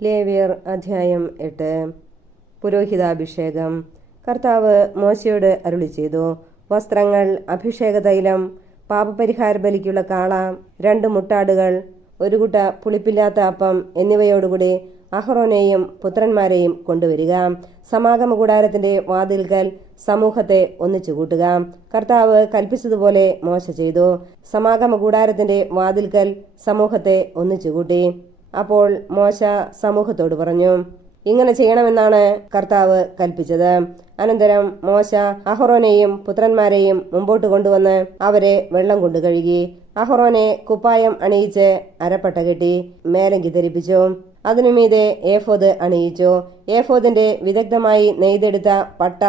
ലേവ്യർ അധ്യായം 8. പുരോഹിതാഭിഷേകം. കർത്താവ് മോശയോട് അരുളി ചെയ്തു, വസ്ത്രങ്ങൾ, അഭിഷേക തൈലം, പാപപരിഹാര ബലിക്കുള്ള കാള, 2 മുട്ടാടുകൾ, 1 കുട്ട പുളിപ്പില്ലാത്ത അപ്പം എന്നിവയോടുകൂടി അഹ്റോനെയും പുത്രന്മാരെയും കൊണ്ടുവരിക. സമാഗമ കൂടാരത്തിന്റെ വാതിൽക്കൽ സമൂഹത്തെ ഒന്നിച്ചു കൂട്ടുക. കർത്താവ് കൽപ്പിച്ചതുപോലെ മോശ ചെയ്തു. സമാഗമ കൂടാരത്തിന്റെ വാതിൽക്കൽ സമൂഹത്തെ ഒന്നിച്ചു കൂട്ടി. അപ്പോൾ മോശ സമൂഹത്തോട് പറഞ്ഞു, ഇങ്ങനെ ചെയ്യണമെന്നാണ് കർത്താവ് കൽപ്പിച്ചത്. അനന്തരം മോശ അഹ്റോനെയും പുത്രന്മാരെയും മുമ്പോട്ട് കൊണ്ടുവന്ന് അവരെ വെള്ളം കൊണ്ട് കഴുകി. അഹ്റോനെ കുപ്പായം അണിയിച്ച് അരപ്പട്ട കെട്ടി മേലങ്കി ധരിപ്പിച്ചു. അതിനുമീതെ ഏഫോദ് അണിയിച്ചു. ഏഫോദിന്റെ വിദഗ്ധമായി നെയ്തെടുത്ത പട്ട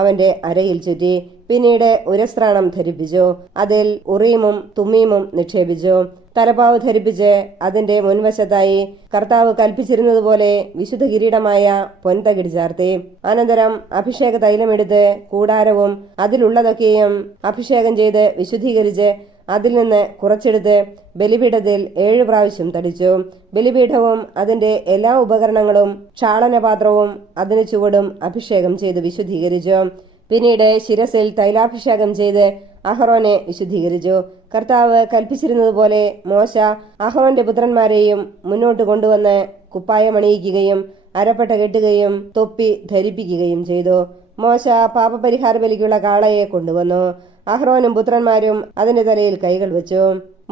അവന്റെ അരയിൽ ചുറ്റി. പിന്നീട് ഉരസ്ത്രാണം ധരിപ്പിച്ചു. അതിൽ ഉറീമും തുമ്മീമും നിക്ഷേപിച്ചു. തലപ്പാവ് ധരിപ്പിച്ച് അതിന്റെ മുൻവശത്തായി കർത്താവ് കൽപ്പിച്ചിരുന്നതുപോലെ വിശുദ്ധ കിരീടമായ പൊൻതകിട് ചാർത്തി. അനന്തരം അഭിഷേക തൈലമെടുത്ത് കൂടാരവും അതിലുള്ളതൊക്കെയും അഭിഷേകം ചെയ്ത് വിശുദ്ധീകരിച്ച് അതിൽ നിന്ന് കുറച്ചെടുത്ത് ബലിപീഠത്തിൽ 7 പ്രാവശ്യം തളിച്ചു. ബലിപീഠവും അതിന്റെ എല്ലാ ഉപകരണങ്ങളും ക്ഷാളനപാത്രവും അതിന് ചുവടും അഭിഷേകം ചെയ്ത് വിശുദ്ധീകരിച്ചു. പിന്നീട് ശിരസിൽ തൈലാഭിഷേകം ചെയ്ത് അഹ്റോനെ വിശുദ്ധീകരിച്ചു. കർത്താവ് കൽപ്പിച്ചിരുന്നതുപോലെ മോശ അഹ്റോന്റെ പുത്രന്മാരെയും മുന്നോട്ട് കൊണ്ടുവന്ന് കുപ്പായമണിയിക്കുകയും അരപ്പട്ട കെട്ടുകയും തൊപ്പി ധരിപ്പിക്കുകയും ചെയ്തു. മോശ പാപപരിഹാര ബലിക്കുള്ള കാളയെ കൊണ്ടുവന്നു. അഹ്റോനും പുത്രന്മാരും അതിന്റെ തലയിൽ കൈകൾ വെച്ചു.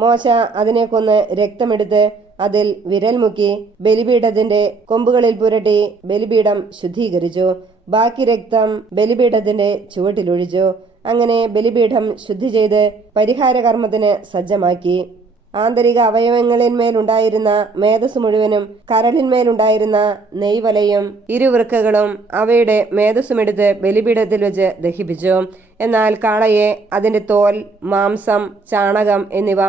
മോശ അതിനെ കൊന്ന് രക്തമെടുത്ത് അതിൽ വിരൽ മുക്കി ബലിപീഠത്തിന്റെ കൊമ്പുകളിൽ പുരട്ടി ബലിപീഠം ശുദ്ധീകരിച്ചു. ബാക്കി രക്തം ബലിപീഠത്തിന്റെ ചുവട്ടിലൊഴിച്ചു. അങ്ങനെ ബലിപീഠം ശുദ്ധി ചെയ്ത് പരിഹാര കർമ്മത്തിന് സജ്ജമാക്കി. ആന്തരിക അവയവങ്ങളിന്മേലുണ്ടായിരുന്ന മേധസ് മുഴുവനും കരളിന്മേലുണ്ടായിരുന്ന നെയ്വലയും ഇരുവൃക്കകളും അവയുടെ മേധസ്സുമെടുത്ത് ബലിപീഠത്തിൽ വെച്ച് ദഹിപ്പിച്ചു. എന്നാൽ കാളയെ, അതിന്റെ തോൽ, മാംസം, ചാണകം എന്നിവ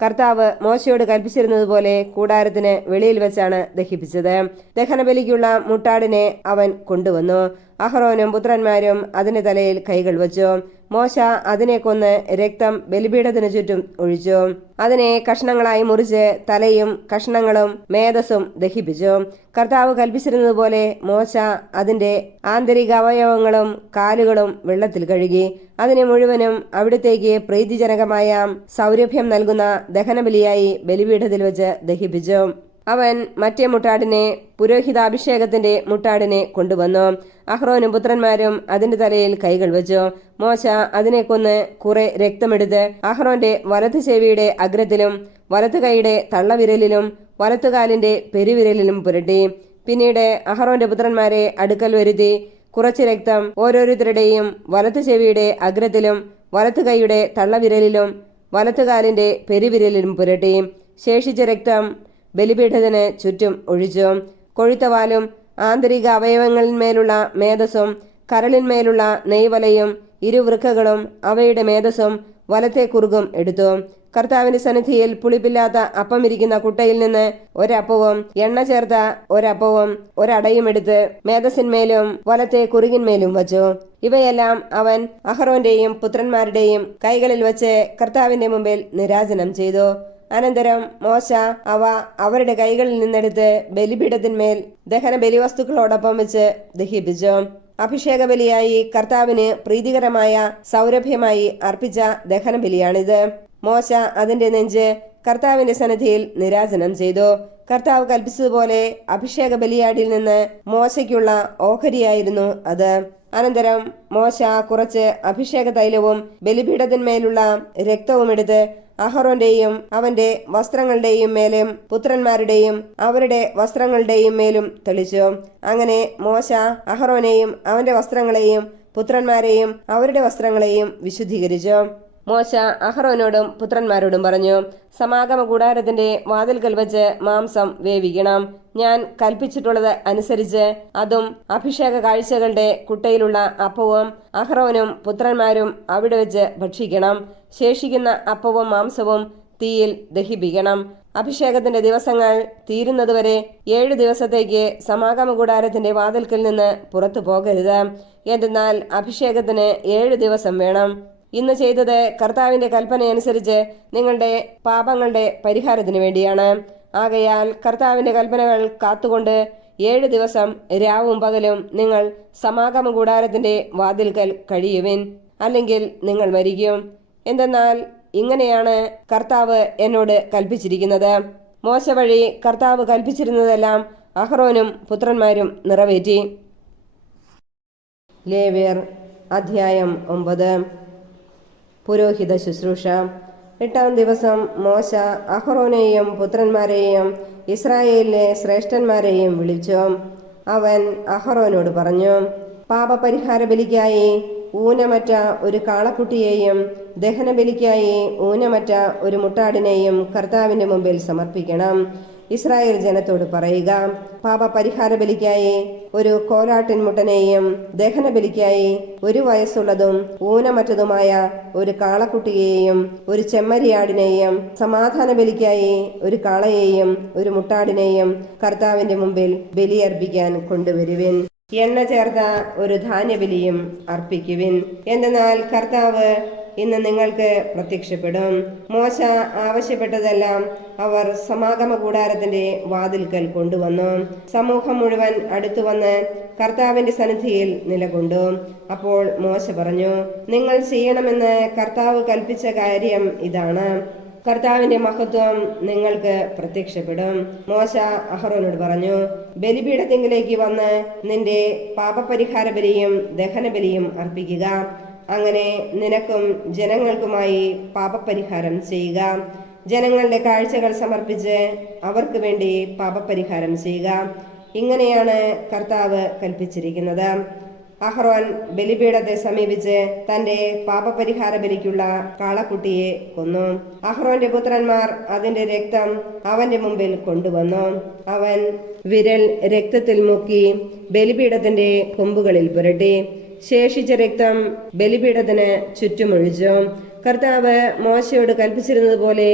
കർത്താവ് മോശയോട് കൽപ്പിച്ചിരുന്നതുപോലെ കൂടാരത്തിന് വെളിയിൽ വെച്ചാണ് ദഹിപ്പിച്ചത്. ദഹനബലിക്കുള്ള മുട്ടാടിനെ അവൻ കൊണ്ടുവന്നു. അഹ്റോനും പുത്രന്മാരും അതിന്റെ തലയിൽ കൈകൾ വച്ചു. മോശ അതിനെ കൊന്ന് രക്തം ബലിപീഠത്തിന് ചുറ്റും ഒഴിച്ചു. അതിനെ കഷ്ണങ്ങളായി മുറിച്ച് തലയും കഷ്ണങ്ങളും മേധസ്സും ദഹിപ്പിച്ചു. കർത്താവ് കൽപ്പിച്ചിരുന്നതുപോലെ മോശ അതിന്റെ ആന്തരിക അവയവങ്ങളും കാലുകളും വെള്ളത്തിൽ കഴുകി. അതിനെ മുഴുവനും അവിടത്തേക്ക് പ്രീതിജനകമായ സൗരഭ്യം നൽകുന്ന ദഹനബലിയായി ബലിപീഠത്തിൽ വെച്ച് ദഹിപ്പിച്ചു. അവൻ മറ്റേ മുട്ടാടിനെ, പുരോഹിതാഭിഷേകത്തിന്റെ മുട്ടാടിനെ കൊണ്ടുവന്നു. അഹ്റോനും പുത്രന്മാരും അതിന്റെ തലയിൽ കൈകൾ വെച്ചു. മോശ അതിനെ കൊന്ന് കുറെ രക്തമെടുത്ത് അഹ്റോന്റെ വലതു ചെവിയുടെ അഗ്രത്തിലും വലത്തു കൈയുടെ തള്ളവിരലിലും വലത്തുകാലിന്റെ പെരുവിരലിലും പുരട്ടി. പിന്നീട് അഹ്റോന്റെ പുത്രന്മാരെ അടുക്കൽ വരുത്തി കുറച്ച് രക്തം ഓരോരുത്തരുടെയും വലത്തു ചെവിയുടെ അഗ്രത്തിലും വലത്തു കൈയുടെ തള്ളവിരലിലും വലത്തുകാലിന്റെ പെരുവിരലിലും പുരട്ടി. ശേഷിച്ച രക്തം ബലിപീഠത്തിന് ചുറ്റും ഒഴിച്ചു. കൊഴുത്തവാലും ആന്തരിക അവയവങ്ങളിന്മേലുള്ള മേധസ്സും കരളിന്മേലുള്ള നെയ്വലയും ഇരുവൃക്കകളും അവയുടെ മേധസ്സും വലത്തെ കുറുകും എടുത്തു. കർത്താവിന്റെ സന്നിധിയിൽ പുളിപ്പില്ലാത്ത അപ്പം ഇരിക്കുന്ന കുട്ടയിൽ നിന്ന് ഒരപ്പവും എണ്ണ ചേർത്ത ഒരപ്പവും ഒരടയും എടുത്ത് മേധസ്സിന്മേലും വലത്തെ കുറുകിന്മേലും വച്ചു. ഇവയെല്ലാം അവൻ അഹ്റോന്റെയും പുത്രന്മാരുടെയും കൈകളിൽ വച്ച് കർത്താവിന്റെ മുമ്പിൽ നിരാജനം ചെയ്തു. അനന്തരം മോശ അവ അവരുടെ കൈകളിൽ നിന്നെടുത്ത് ബലിപീഠത്തിന്മേൽ ദഹന ബലിവസ്തുക്കളോടൊപ്പം വെച്ച് ദഹിപ്പിച്ചു. അഭിഷേക ബലിയായി കർത്താവിന് പ്രീതികരമായ സൗരഭ്യമായി അർപ്പിച്ച ദഹന ബലിയാണിത്. മോശ അതിന്റെ നെഞ്ച് കർത്താവിന്റെ സന്നിധിയിൽ നിരാജനം ചെയ്തു. കർത്താവ് കൽപ്പിച്ചതുപോലെ അഭിഷേക ബലിയാടിൽ നിന്ന് മോശയ്ക്കുള്ള ഓഹരിയായിരുന്നു അത്. അനന്തരം മോശ കുറച്ച് അഭിഷേക തൈലവും ബലിപീഠത്തിന്മേലുള്ള രക്തവും എടുത്ത് അഹ്റോന്റെയും അവന്റെ വസ്ത്രങ്ങളുടെയും മേലും പുത്രന്മാരുടെയും അവരുടെ വസ്ത്രങ്ങളുടെയും മേലും തെളിച്ചു. അങ്ങനെ മോശ അഹ്റോനെയും അവന്റെ വസ്ത്രങ്ങളെയും പുത്രന്മാരെയും അവരുടെ വസ്ത്രങ്ങളെയും വിശുദ്ധീകരിച്ചു. മോശ അഹ്റോനോടും പുത്രന്മാരോടും പറഞ്ഞു, സമാഗമ കൂടാരത്തിന്റെ വാതിൽക്കൽ വച്ച് മാംസം വേവിക്കണം. ഞാൻ കൽപ്പിച്ചിട്ടുള്ളത് അനുസരിച്ച് അതും അഭിഷേക കാഴ്ചകളുടെ കുട്ടയിലുള്ള അപ്പവും അഹ്റോനും പുത്രന്മാരും അവിടെ വെച്ച് ഭക്ഷിക്കണം. ശേഷിക്കുന്ന അപ്പവും മാംസവും തീയിൽ ദഹിപ്പിക്കണം. അഭിഷേകത്തിന്റെ ദിവസങ്ങൾ തീരുന്നതുവരെ 7 ദിവസത്തേക്ക് സമാഗമ കൂടാരത്തിന്റെ വാതിൽക്കൽ നിന്ന് പുറത്തു പോകരുത്. എന്തെന്നാൽ അഭിഷേകത്തിന് 7 ദിവസം വേണം. ഇന്ന് ചെയ്തത് കർത്താവിന്റെ കൽപ്പനയനുസരിച്ച് നിങ്ങളുടെ പാപങ്ങളുടെ പരിഹാരത്തിന് വേണ്ടിയാണ്. ആകയാൽ കർത്താവിന്റെ കൽപ്പനകൾ കാത്തുകൊണ്ട് 7 ദിവസം രാവും പകലും നിങ്ങൾ സമാഗമ കൂടാരത്തിന്റെ വാതിൽക്കൽ കഴിയുവിൻ, അല്ലെങ്കിൽ നിങ്ങൾ മരിക്കും. എന്തെന്നാൽ ഇങ്ങനെയാണ് കർത്താവ് എന്നോട് കൽപ്പിച്ചിരിക്കുന്നത്. മോശ വഴി കർത്താവ് കൽപ്പിച്ചിരുന്നതെല്ലാം അഹ്റോനും പുത്രന്മാരും നിറവേറ്റി. ലേവ്യർ അധ്യായം 9. പുരോഹിത ശുശ്രൂഷ. 8-ാം ദിവസം മോശ അഹ്റോനെയും പുത്രന്മാരെയും ഇസ്രായേലിലെ ശ്രേഷ്ഠന്മാരെയും വിളിച്ചു. അവൻ അഹ്റോനോട് പറഞ്ഞു, പാപപരിഹാര ബലിക്കായി ഊനമറ്റ ഒരു കാളക്കുട്ടിയെയും ദഹനബലിക്കായി ഊനമറ്റ ഒരു മുട്ടാടിനെയും കർത്താവിന്റെ മുമ്പിൽ സമർപ്പിക്കണം. ഇസ്രായേൽ ജനത്തോട് പറയുക, പാപപരിഹാര ബലിക്കായി ഒരു കോലാട്ടിൻ മുട്ടനെയും ദഹനബലിക്കായി 1 വയസ്സുള്ളതും ഊനമറ്റതുമായ ഒരു കാളക്കുട്ടിയെയും ഒരു ചെമ്മരിയാടിനെയും സമാധാന ബലിക്കായി ഒരു കാളയെയും ഒരു മുട്ടാടിനെയും കർത്താവിന്റെ മുമ്പിൽ ബലിയർപ്പിക്കാൻ കൊണ്ടുവരുവിൻ. എണ്ണ ചേർത്ത ഒരു ധാന്യബലിയും അർപ്പിക്കുവിൻ. എന്തെന്നാൽ കർത്താവ് ഇന്ന് നിങ്ങൾക്ക് പ്രത്യക്ഷപ്പെടും. മോശ ആവശ്യപ്പെട്ടതെല്ലാം അവർ സമാഗമ കൂടാരത്തിന്റെ വാതിൽക്കൽ കൊണ്ടുവന്നു. സമൂഹം മുഴുവൻ അടുത്തുവന്ന് കർത്താവിന്റെ സന്നിധിയിൽ നിലകൊണ്ടു. അപ്പോൾ മോശ പറഞ്ഞു, നിങ്ങൾ ചെയ്യണമെന്ന് കർത്താവ് കൽപ്പിച്ച കാര്യം ഇതാണ്. കർത്താവിന്റെ മഹത്വം നിങ്ങൾക്ക് പ്രത്യക്ഷപ്പെടും. മോശ അഹ്റോനോട് പറഞ്ഞു, ബലിപീഠത്തിങ്കിലേക്ക് വന്ന് നിന്റെ പാപപരിഹാര ബലിയും ദഹനബലിയും അർപ്പിക്കുക. അങ്ങനെ നിനക്കും ജനങ്ങൾക്കുമായി പാപപരിഹാരം ചെയ്യുക. ജനങ്ങളുടെ കാഴ്ചകൾ സമർപ്പിച്ച് അവർക്ക് വേണ്ടി പാപപരിഹാരം ചെയ്യുക. ഇങ്ങനെയാണ് കർത്താവ് കൽപ്പിച്ചിരിക്കുന്നത്. അഹ്റോൻ ബലിപീഠത്തെ സമീപിച്ച് തന്റെ പാപപരിഹാര ബലിക്കുള്ള കാളക്കുട്ടിയെ കൊന്നു. അഹ്റോന്റെ പുത്രന്മാർ അതിന്റെ രക്തം അവന്റെ മുമ്പിൽ കൊണ്ടുവന്നു. അവൻ വിരൽ രക്തത്തിൽ മുക്കി ബലിപീഠത്തിന്റെ കൊമ്പുകളിൽ പുരട്ടി. ശേഷിച്ച രക്തം ബലിപീഠത്തിന് ചുറ്റുമൊഴിച്ചു. കർത്താവ് മോശയോട് കൽപ്പിച്ചിരുന്നതുപോലെ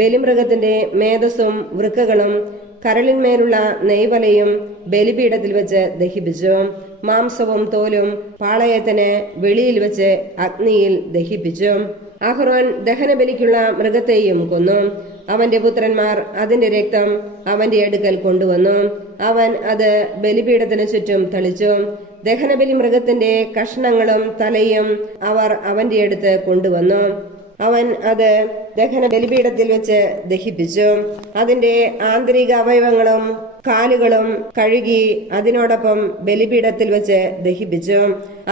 ബലിമൃഗത്തിന്റെ മേധസ്സും വൃക്കകളും കരളിന്മേലുള്ള നെയ്വലയും ബലിപീഠത്തിൽ വെച്ച് ദഹിപ്പിച്ചു. മാംസവും തോലും പാളയത്തിന് വെളിയിൽ വെച്ച് അഗ്നിയിൽ ദഹിപ്പിച്ചു. അഹ്റോൻ ദഹനബലിക്കുള്ള മൃഗത്തെയും കൊന്നു. അവന്റെ പുത്രന്മാർ അതിന്റെ രക്തം അവന്റെ അടുക്കൽ കൊണ്ടുവന്നു. അവൻ അത് ബലിപീഠത്തിന് ചുറ്റും തളിച്ചു. ദഹനബലി മൃഗത്തിന്റെ കഷ്ണങ്ങളും തലയും അവർ അവന്റെ അടുത്ത് കൊണ്ടുവന്നു. അവൻ അത് ദഹന ബലിപീഠത്തിൽ വെച്ച് ദഹിപ്പിച്ചു. അതിന്റെ ആന്തരിക അവയവങ്ങളും കാലുകളും കഴുകി അതിനോടൊപ്പം ബലിപീഠത്തിൽ വെച്ച് ദഹിപ്പിച്ചു.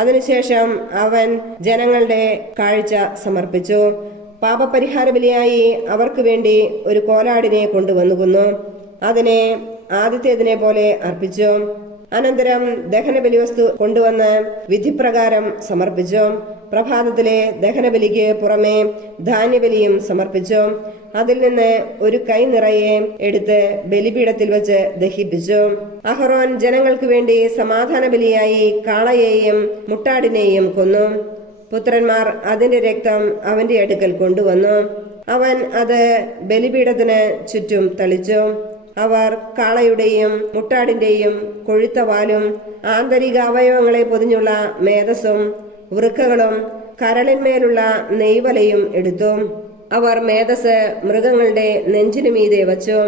അതിനുശേഷം അവൻ ജനങ്ങളുടെ കാഴ്ച സമർപ്പിച്ചു. പാപപരിഹാര ബലിയായി അവർക്ക് വേണ്ടി ഒരു കോലാടിനെ കൊണ്ടുവന്നു കൊന്നു. അതിനെ ആദ്യത്തേതിനെ പോലെ അർപ്പിച്ചു. അനന്തരം ദഹനബലി വസ്തു കൊണ്ടുവന്ന് വിധിപ്രകാരം സമർപ്പിച്ചു. പ്രഭാതത്തിലെ ദഹനബലിക്ക് പുറമെ ധാന്യബലിയും സമർപ്പിച്ചു. അതിൽ നിന്ന് ഒരു കൈ നിറയെ എടുത്ത് ബലിപീഠത്തിൽ വെച്ച് ദഹിപ്പിച്ചു. അഹ്റോൻ ജനങ്ങൾക്ക് വേണ്ടി സമാധാന ബലിയായി കാളയെയും മുട്ടാടിനെയും കൊന്നു. പുത്രന്മാർ അതിന്റെ രക്തം അവന്റെ അടുക്കൽ കൊണ്ടുവന്നു. അവൻ അത് ബലിപീഠത്തിന് ചുറ്റും തളിച്ചു. അവർ കാളയുടെയും മുട്ടാടിന്റെയും കൊഴുത്ത വാലും ആന്തരിക അവയവങ്ങളെ പൊതിഞ്ഞുള്ള മേധസ്സും വൃക്കകളും കരളിന്മേലുള്ള നെയ്വലയും എടുത്തു. അവർ മേധസ് മൃഗങ്ങളുടെ നെഞ്ചിനു മീതെ വച്ചു.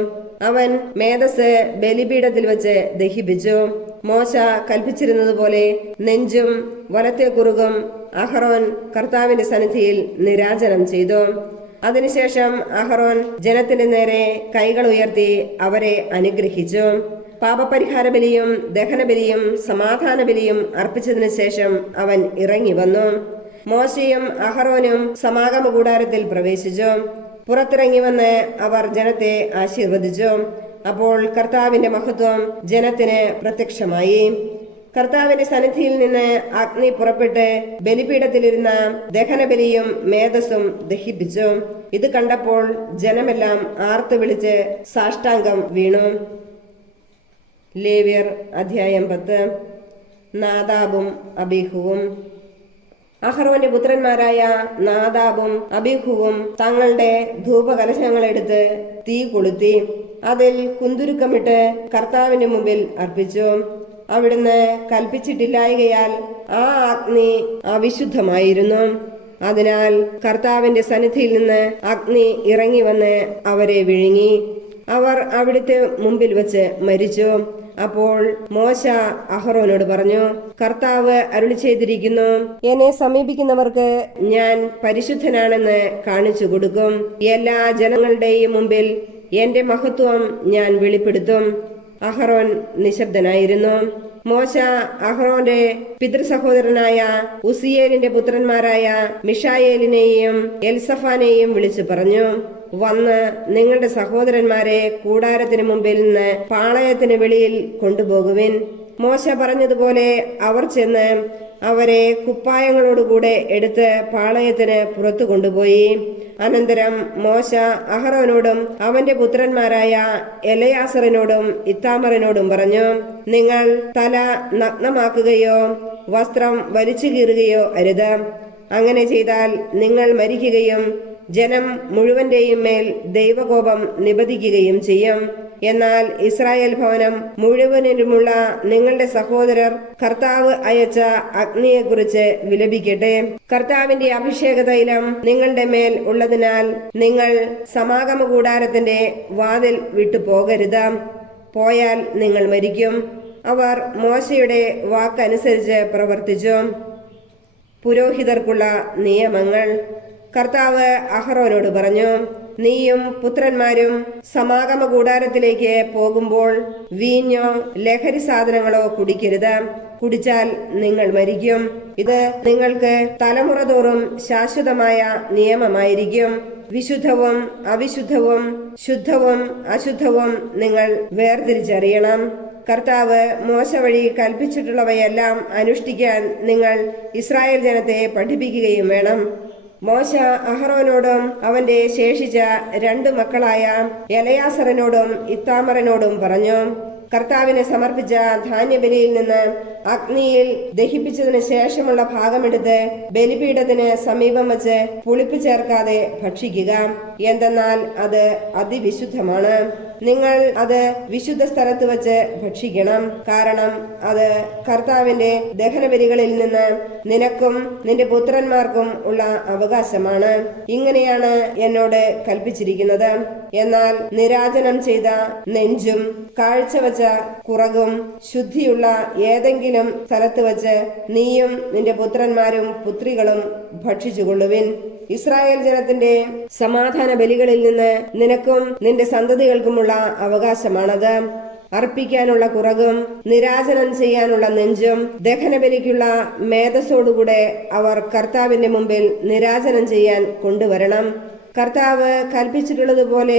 അവൻ മേധസ് ബലിപീഠത്തിൽ വെച്ച് ദഹിപ്പിച്ചു. മോശ കൽപ്പിച്ചിരുന്നതുപോലെ നെഞ്ചും വലത്തെ കുറുകും അഹ്റോൻ കർത്താവിന്റെ സന്നിധിയിൽ നിരാജനം ചെയ്തു. അതിനുശേഷം അഹ്റോൻ ജനത്തിന്റെ നേരെ കൈകൾ ഉയർത്തി അവരെ അനുഗ്രഹിച്ചു. പാപപരിഹാര ബലിയും ദഹനബലിയും സമാധാന ബലിയും അർപ്പിച്ചതിനു ശേഷം അവൻ ഇറങ്ങി വന്നു. മോശയും അഹ്റോനും സമാഗമ കൂടാരത്തിൽ പ്രവേശിച്ചു. പുറത്തിറങ്ങി വന്ന് അവർ ജനത്തെ ആശീർവദിച്ചു. അപ്പോൾ കർത്താവിന്റെ മഹത്വം ജനത്തിന് പ്രത്യക്ഷമായി. കർത്താവിന്റെ സന്നിധിയിൽ നിന്ന് അഗ്നി പുറപ്പെട്ട് ബലിപീഠത്തിലിരുന്ന ദഹനബലിയും മേധസ്സും ദഹിപ്പിച്ചു. ഇത് കണ്ടപ്പോൾ ജനമെല്ലാം ആർത്തു വിളിച്ച് സാഷ്ടാംഗം വീണു. ലേവ്യർ അധ്യായം 10. നാദാബും അബീഹുവും. അഹ്റോന്റെ പുത്രന്മാരായ നാദാബും അബീഹുവും തങ്ങളുടെ ധൂപകലശങ്ങളെടുത്ത് തീ കൊളുത്തി അതിൽ കുന്തുരുക്കമിട്ട് കർത്താവിന്റെ മുമ്പിൽ അർപ്പിച്ചു. അവിടുന്ന് കൽപ്പിച്ചിട്ടില്ലായകയാൽ ആ അഗ്നി അവിശുദ്ധമായിരുന്നു. അതിനാൽ കർത്താവിന്റെ സന്നിധിയിൽ നിന്ന് അഗ്നി ഇറങ്ങി വന്ന് അവരെ വിഴുങ്ങി. അവർ അവിടുത്തെ മുമ്പിൽ വെച്ച് മരിച്ചു. അപ്പോൾ മോശ അഹറോനോട് പറഞ്ഞു, കർത്താവ് അരുളി ചെയ്തിരിക്കുന്നു, എന്നെ സമീപിക്കുന്നവർക്ക് ഞാൻ പരിശുദ്ധനാണെന്ന് കാണിച്ചു കൊടുക്കും. എല്ലാ ജനങ്ങളുടെയും മുമ്പിൽ എന്റെ മഹത്വം ഞാൻ വെളിപ്പെടുത്തും. അഹറോൻ നിശബ്ദനായിരുന്നു. മോശ അഹറോന്റെ പിതൃസഹോദരനായ ഉസിയേലിന്റെ പുത്രന്മാരായ മിഷായേലിനെയും എൽസഫാനെയും വിളിച്ചു പറഞ്ഞു, വന്ന് നിങ്ങളുടെ സഹോദരന്മാരെ കൂടാരത്തിന് മുമ്പിൽ നിന്ന് പാളയത്തിന് വെളിയിൽ കൊണ്ടുപോകുവിൻ. മോശ പറഞ്ഞതുപോലെ അവർ ചെന്ന് അവരെ കുപ്പായങ്ങളോടുകൂടെ എടുത്ത് പാളയത്തിന് പുറത്തു കൊണ്ടുപോയി. അനന്തരം മോശ അഹറോനോടും അവന്റെ പുത്രന്മാരായ എലയാസറിനോടും ഇത്താമറിനോടും പറഞ്ഞു, നിങ്ങൾ തല നഗ്നമാക്കുകയോ വസ്ത്രം വലിച്ചു കീറുകയോ അരുത്. അങ്ങനെ ചെയ്താൽ നിങ്ങൾ മരിക്കുകയും ജനം മുഴുവന്റെയും മേൽ ദൈവകോപം നിബദിക്കുകയും ചെയ്യും. എന്നാൽ ഇസ്രായേൽ ഭവനം മുഴുവനിലുമുള്ള നിങ്ങളുടെ സഹോദരർ കർത്താവ് അയച്ച അഗ്നിയെക്കുറിച്ച് വിലപിക്കട്ടെ. കർത്താവിന്റെ അഭിഷേക തൈലം നിങ്ങളുടെ മേൽ ഉള്ളതിനാൽ നിങ്ങൾ സമാഗമ കൂടാരത്തിന്റെ വാതിൽ വിട്ടു പോകരുത്. പോയാൽ നിങ്ങൾ മരിക്കും. അവർ മോശയുടെ വാക്കനുസരിച്ച് പ്രവർത്തിച്ചു. പുരോഹിതർക്കുള്ള നിയമങ്ങൾ. കർത്താവ് അഹറോനോട് പറഞ്ഞു, നീയും പുത്രന്മാരും സമാഗമ കൂടാരത്തിലേക്ക് പോകുമ്പോൾ വീഞ്ഞോ ലഹരി സാധനങ്ങളോ കുടിക്കരുത്. കുടിച്ചാൽ നിങ്ങൾ മരിക്കും. ഇത് നിങ്ങൾക്ക് തലമുറ തോറും ശാശ്വതമായ നിയമമായിരിക്കും. വിശുദ്ധവും അവിശുദ്ധവും ശുദ്ധവും അശുദ്ധവും നിങ്ങൾ വേർതിരിച്ചറിയണം. കർത്താവ് മോശ വഴി കൽപ്പിച്ചിട്ടുള്ളവയെല്ലാം അനുഷ്ഠിക്കാൻ നിങ്ങൾ ഇസ്രായേൽ ജനത്തെ പഠിപ്പിക്കുകയും വേണം. മോശ അഹറോനോടും അവന്റെ ശേഷിച്ച 2 മക്കളായ എലയാസറിനോടും ഇത്താമറിനോടും പറഞ്ഞു, കർത്താവിനെ സമർപ്പിച്ച ധാന്യബലിയിൽ നിന്ന് അഗ്നിയിൽ ദഹിപ്പിച്ചതിന് ശേഷമുള്ള ഭാഗമെടുത്ത് ബലിപീഠത്തിന് സമീപം വച്ച് പുളിപ്പ് ചേർക്കാതെ ഭക്ഷിക്കുക. എന്തെന്നാൽ അത് അതിവിശുദ്ധമാണ്. നിങ്ങൾ അത് വിശുദ്ധ സ്ഥലത്ത് വച്ച് ഭക്ഷിക്കണം. കാരണം അത് കർത്താവിന്റെ ദഹനബലികളിൽ നിന്ന് നിനക്കും നിന്റെ പുത്രന്മാർക്കും ഉള്ള അവകാശമാണ്. ഇങ്ങനെയാണ് എന്നോട് കൽപ്പിച്ചിരിക്കുന്നത്. എന്നാൽ നിരാജനം ചെയ്ത നെഞ്ചും കാഴ്ചവച്ച കുറകും ശുദ്ധിയുള്ള ഏതെങ്കിലും സ്ഥലത്ത് വച്ച് നീയും നിന്റെ പുത്രന്മാരും പുത്രികളും ഭക്ഷിച്ചുകൊള്ളുവിൻ. ഇസ്രായേൽ ജനത്തിന്റെ സമാധാന ബലികളിൽ നിന്ന് നിനക്കും നിന്റെ സന്തതികൾക്കുമുള്ള അവകാശമാണത്. അർപ്പിക്കാനുള്ള കുറകും നിരാജനം ചെയ്യാനുള്ള നെഞ്ചും ദഹനബലിക്കുള്ള മേധസ്സോടുകൂടെ അവർ കർത്താവിന്റെ മുമ്പിൽ നിരാജനം ചെയ്യാൻ കൊണ്ടുവരണം. കർത്താവ് കൽപ്പിച്ചിട്ടുള്ളതുപോലെ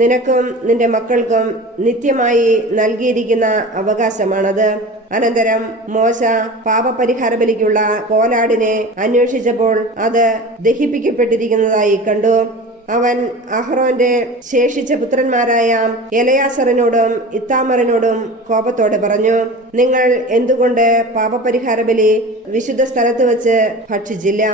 നിനക്കും നിന്റെ മക്കൾക്കും നിത്യമായി നൽകിയിരിക്കുന്ന അവകാശമാണത്. അനന്തരം മോശ പാപപരിഹാര ബലിക്കുള്ള കോലാടിനെ അന്വേഷിച്ചപ്പോൾ അത് ദഹിപ്പിക്കപ്പെട്ടിരിക്കുന്നതായി കണ്ടു. അവൻ അഹ്റോന്റെ ശേഷിച്ച പുത്രന്മാരായ എലയാസറിനോടും ഇത്താമറിനോടും കോപത്തോടെ പറഞ്ഞു, നിങ്ങൾ എന്തുകൊണ്ട് പാപപരിഹാര ബലി വിശുദ്ധ സ്ഥലത്ത് വെച്ച് ഭക്ഷിച്ചില്ല?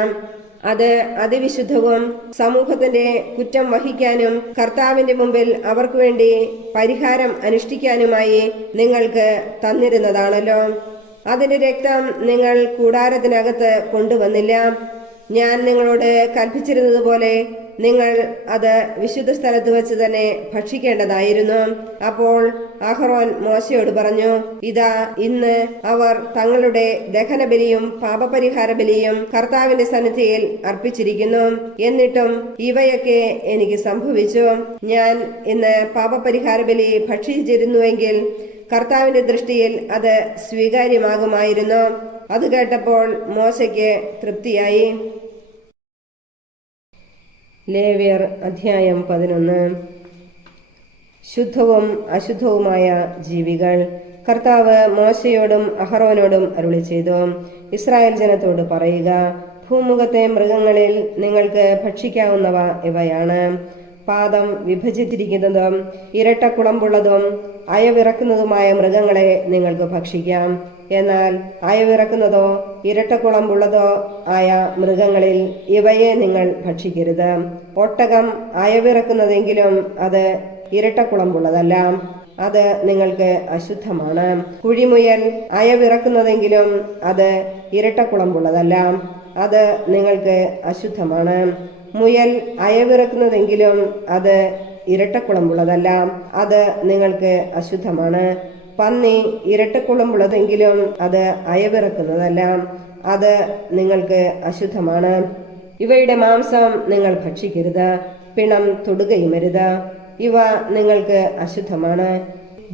അത് അതിവിശുദ്ധവും സമൂഹത്തിന്റെ കുറ്റം വഹിക്കാനും കർത്താവിന്റെ മുമ്പിൽ അവർക്ക് വേണ്ടി പരിഹാരം അനുഷ്ഠിക്കാനുമായി നിങ്ങൾക്ക് തന്നിരുന്നതാണല്ലോ. അതിന്റെ രക്തം നിങ്ങൾ കൂടാരത്തിനകത്ത് കൊണ്ടുവന്നില്ല. ഞാൻ നിങ്ങളോട് കൽപ്പിച്ചിരുന്നതുപോലെ നിങ്ങൾ അത് വിശുദ്ധ സ്ഥലത്ത് വെച്ച് തന്നെ ഭക്ഷിക്കേണ്ടതായിരുന്നു. അപ്പോൾ അഹ്റോൻ മോശയോട് പറഞ്ഞു, ഇതാ ഇന്ന് അവർ തങ്ങളുടെ ദഹനബലിയും പാപപരിഹാര ബലിയും കർത്താവിന്റെ സന്നിധിയിൽ അർപ്പിച്ചിരിക്കുന്നു. എന്നിട്ടും ഇവയൊക്കെ എനിക്ക് സംഭവിച്ചു. ഞാൻ ഇന്ന് പാപപരിഹാര ബലി ഭക്ഷിച്ചിരുന്നുവെങ്കിൽ കർത്താവിന്റെ ദൃഷ്ടിയിൽ അത് സ്വീകാര്യമാകുമായിരുന്നു. അത് കേട്ടപ്പോൾ മോശയ്ക്ക് തൃപ്തിയായി. ലേവ്യർ അധ്യായം 11. ശുദ്ധവും അശുദ്ധവുമായ ജീവികൾ. കർത്താവ് മോശയോടും അഹറോനോടും അരുളി ചെയ്തു, ഇസ്രായേൽ ജനത്തോട് പറയുക, ഭൂമുഖത്തെ മൃഗങ്ങളിൽ നിങ്ങൾക്ക് ഭക്ഷിക്കാവുന്നവ ഇവയാണ്. പാദം വിഭജിച്ചിരിക്കുന്നതും ഇരട്ടക്കുളമ്പുള്ളതും അയവിറക്കുന്നതുമായ മൃഗങ്ങളെ നിങ്ങൾക്ക് ഭക്ഷിക്കാം. എന്നാൽ അയവിറക്കുന്നതോ ഇരട്ടക്കുളമ്പുള്ളതോ ആയ മൃഗങ്ങളിൽ ഇവയെ നിങ്ങൾ ഭക്ഷിക്കരുത്. ഒട്ടകം അയവിറക്കുന്നതെങ്കിലും അത് ഇരട്ടക്കുളമ്പുള്ളതല്ല, അത് നിങ്ങൾക്ക് അശുദ്ധമാണ്. കുഴിമുയൽ അയവിറക്കുന്നതെങ്കിലും അത് ഇരട്ടക്കുളമ്പുള്ളതല്ല, അത് നിങ്ങൾക്ക് അശുദ്ധമാണ്. മുയൽ അയവിറക്കുന്നതെങ്കിലും അത് ഇരട്ടക്കുളമ്പുള്ളതല്ല, അത് നിങ്ങൾക്ക് അശുദ്ധമാണ്. പന്നി ഇരട്ടക്കുളമ്പുള്ളതെങ്കിലും അത് അയവിറക്കുന്നതല്ല, അത് നിങ്ങൾക്ക് അശുദ്ധമാണ്. ഇവയുടെ മാംസം നിങ്ങൾ ഭക്ഷിക്കരുത്, പിണം തൊടുകയുമരുത്, ഇവ നിങ്ങൾക്ക് അശുദ്ധമാണ്.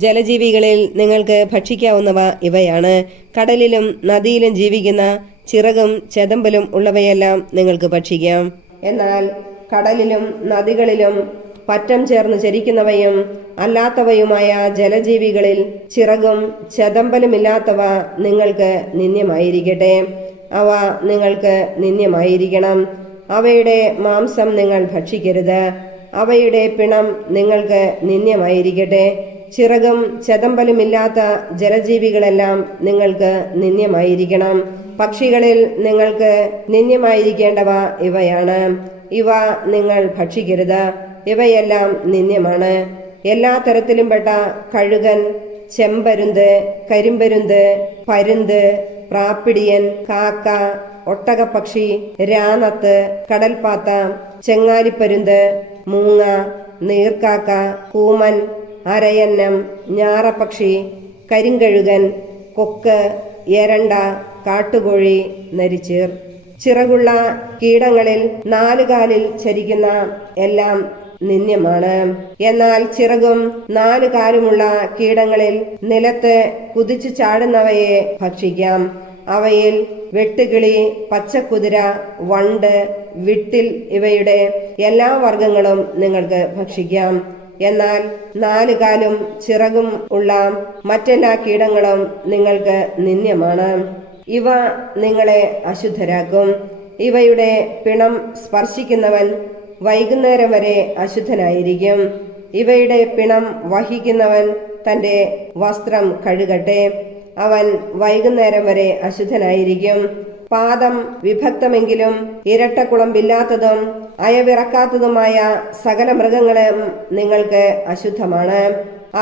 ജലജീവികളിൽ നിങ്ങൾക്ക് ഭക്ഷിക്കാവുന്നവ ഇവയാണ്. കടലിലും നദിയിലും ജീവിക്കുന്ന ചിറകും ചെതമ്പലും ഉള്ളവയെല്ലാം നിങ്ങൾക്ക് ഭക്ഷിക്കാം. എന്നാൽ കടലിലും നദികളിലും പറ്റം ചേർന്ന് ചരിക്കുന്നവയും അല്ലാത്തവയുമായ ജലജീവികളിൽ ചിറകും ചെതമ്പലുമില്ലാത്തവ നിങ്ങൾക്ക് നിന്ദ്യമായിരിക്കട്ടെ. അവ നിങ്ങൾക്ക് നിന്ദ്യമായിരിക്കണം. അവയുടെ മാംസം നിങ്ങൾ ഭക്ഷിക്കരുത്, അവയുടെ പിണം നിങ്ങൾക്ക് നിന്ദ്യമായിരിക്കട്ടെ. ചിറകും ചെതമ്പലുമില്ലാത്ത ജലജീവികളെല്ലാം നിങ്ങൾക്ക് നിന്ദ്യമായിരിക്കണം. പക്ഷികളിൽ നിങ്ങൾക്ക് നിന്ദ്യമായിരിക്കേണ്ടവ ഇവയാണ്, ഇവ നിങ്ങൾ ഭക്ഷിക്കരുത്, ഇവയെല്ലാം നിന്ദ്യമാണ്. എല്ലാ തരത്തിലും പെട്ട കഴുകൻ, ചെമ്പരുന്ത്, കരിമ്പരുന്ത്, പരുന്ത്, പ്രാപ്പിടിയൻ, കാക്ക, ഒട്ടകപ്പക്ഷി, രാനത്ത്, കടൽപ്പാത്ത, ചെങ്ങാലിപ്പരുന്ത്, മൂങ്ങ, നീർക്കാക്ക, കൂമൻ, അരയന്നം, ഞാറപ്പക്ഷി, കരിങ്കഴുകൻ, കൊക്ക്, എരണ്ട, കാട്ടുകോഴി, നരിച്ചീർ. ചിറകുള്ള കീടങ്ങളിൽ 4 കാലിൽ ചരിക്കുന്ന എല്ലാം നിന്ദ്യമാണ്. എന്നാൽ ചിറകും 4 കാലുമുള്ള കീടങ്ങളിൽ നിലത്ത് കുതിച്ചു ചാടുന്നവയെ ഭക്ഷിക്കാം. അവയിൽ വെട്ടുകിളി, പച്ചക്കുതിര, വണ്ട്, വിട്ടിൽ ഇവയുടെ എല്ലാ വർഗങ്ങളും നിങ്ങൾക്ക് ഭക്ഷിക്കാം. എന്നാൽ 4 കാലും ചിറകും ഉള്ള മറ്റെല്ലാ കീടങ്ങളും നിങ്ങൾക്ക് നിന്ദ്യമാണ്. ഇവ നിങ്ങളെ അശുദ്ധരാക്കും. ഇവയുടെ പിണം സ്പർശിക്കുന്നവൻ വൈകുന്നേരം വരെ അശുദ്ധനായിരിക്കും. ഇവയുടെ പിണം വഹിക്കുന്നവൻ തന്റെ വസ്ത്രം കഴുകട്ടെ, അവൻ വൈകുന്നേരം വരെ അശുദ്ധനായിരിക്കും. പാദം വിഭക്തമെങ്കിലും ഇരട്ടക്കുളമ്പില്ലാത്തതും അയവിറക്കാത്തതുമായ സകല മൃഗങ്ങളും നിങ്ങൾക്ക് അശുദ്ധമാണ്.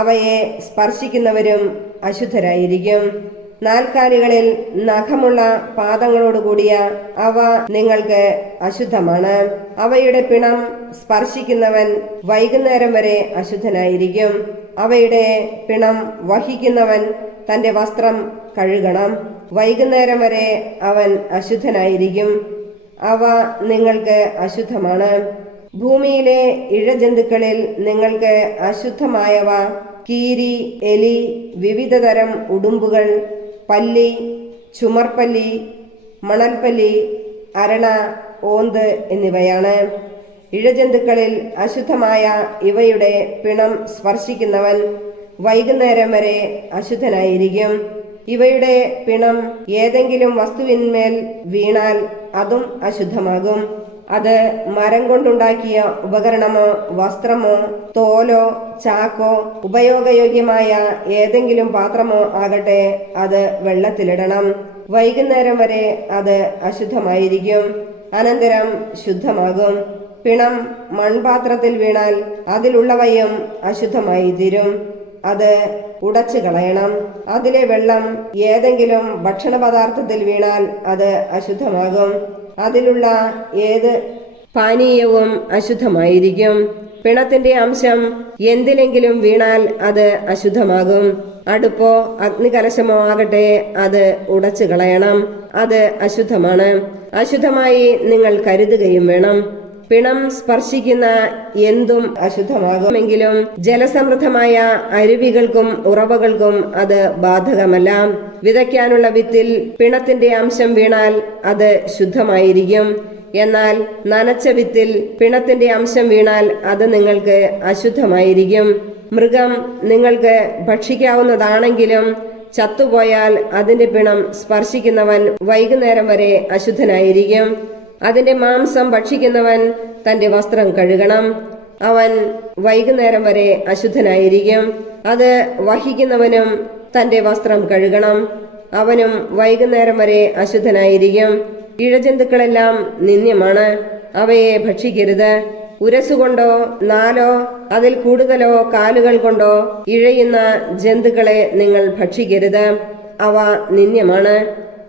അവയെ സ്പർശിക്കുന്നവരും അശുദ്ധരായിരിക്കും. 4 കാലുകളിൽ നഖമുള്ള പാദങ്ങളോടുകൂടിയ അവ നിങ്ങൾക്ക് അശുദ്ധമാണ്. അവയുടെ പിണം സ്പർശിക്കുന്നവൻ വൈകുന്നേരം വരെ അശുദ്ധനായിരിക്കും. അവയുടെ പിണം വഹിക്കുന്നവൻ തന്റെ വസ്ത്രം കഴുകണം, വൈകുന്നേരം വരെ അവൻ അശുദ്ധനായിരിക്കും. അവ നിങ്ങൾക്ക് അശുദ്ധമാണ്. ഭൂമിയിലെ ഇഴജന്തുക്കളിൽ നിങ്ങൾക്ക് അശുദ്ധമായവ കീരി, എലി, വിവിധതരം ഉടുമ്പുകൾ, പല്ലി, ചുമർപ്പല്ലി, മണൽപ്പല്ലി, അരണ, ഓന്ത് എന്നിവയാണ്. ഇഴജന്തുക്കളിൽ അശുദ്ധമായ ഇവയുടെ പിണം സ്പർശിക്കുന്നവൻ വൈകുന്നേരം വരെ അശുദ്ധനായിരിക്കും. ഇവയുടെ പിണം ഏതെങ്കിലും വസ്തുവിന്മേൽ വീണാൽ അതും അശുദ്ധമാകും. അത് മരം കൊണ്ടുണ്ടാക്കിയ ഉപകരണമോ വസ്ത്രമോ തോലോ ചാക്കോ ഉപയോഗയോഗ്യമായ ഏതെങ്കിലും പാത്രമോ ആകട്ടെ, അത് വെള്ളത്തിലിടണം. വൈകുന്നേരം വരെ അത് അശുദ്ധമായിരിക്കും, അനന്തരം ശുദ്ധമാകും. പിണം മൺപാത്രത്തിൽ വീണാൽ അതിലുള്ളവയും അശുദ്ധമായി തീരും. അത് ഉടച്ചു കളയണം. അതിലെ വെള്ളം ഏതെങ്കിലും ഭക്ഷണ പദാർത്ഥത്തിൽ വീണാൽ അത് അശുദ്ധമാകും. അതിലുള്ള ഏത് പാനീയവും അശുദ്ധമായിരിക്കും. പിണത്തിന്റെ അംശം എന്തിലെങ്കിലും വീണാൽ അത് അശുദ്ധമാകും. അടുപ്പോ അഗ്നികലശമോ ആകട്ടെ, അത് ഉടച്ചു കളയണം. അത് അശുദ്ധമാണ്. അശുദ്ധമായി നിങ്ങൾ കരുതുകയും വേണം. പിണം സ്പർശിക്കുന്ന എന്തും അശുദ്ധമാകുമെങ്കിലും ജലസമൃദ്ധമായ അരുവികൾക്കും ഉറവകൾക്കും അത് ബാധകമല്ല. വിതയ്ക്കാനുള്ള വിത്തിൽ പിണത്തിന്റെ അംശം വീണാൽ അത് ശുദ്ധമായിരിക്കും. എന്നാൽ നനച്ച വിത്തിൽ പിണത്തിന്റെ അംശം വീണാൽ അത് നിങ്ങൾക്ക് അശുദ്ധമായിരിക്കും. മൃഗം നിങ്ങൾക്ക് ഭക്ഷിക്കാവുന്നതാണെങ്കിലും ചത്തുപോയാൽ അതിന്റെ പിണം സ്പർശിക്കുന്നവൻ വൈകുന്നേരം വരെ അശുദ്ധനായിരിക്കും. അതിന്റെ മാംസം ഭക്ഷിക്കുന്നവൻ തന്റെ വസ്ത്രം കഴുകണം, അവൻ വൈകുന്നേരം വരെ അശുദ്ധനായിരിക്കും. അത് വഹിക്കുന്നവനും തന്റെ വസ്ത്രം കഴുകണം, അവനും വൈകുന്നേരം വരെ അശുദ്ധനായിരിക്കും. ഇഴജന്തുക്കളെല്ലാം നിന്ദ്യമാണ്, അവയെ ഭക്ഷിക്കരുത്. ഉരസുകൊണ്ടോ 4 അതിൽ കൂടുതലോ കാലുകൾ കൊണ്ടോ ഇഴയുന്ന ജന്തുക്കളെ നിങ്ങൾ ഭക്ഷിക്കരുത്, അവ നിന്ദ്യമാണ്.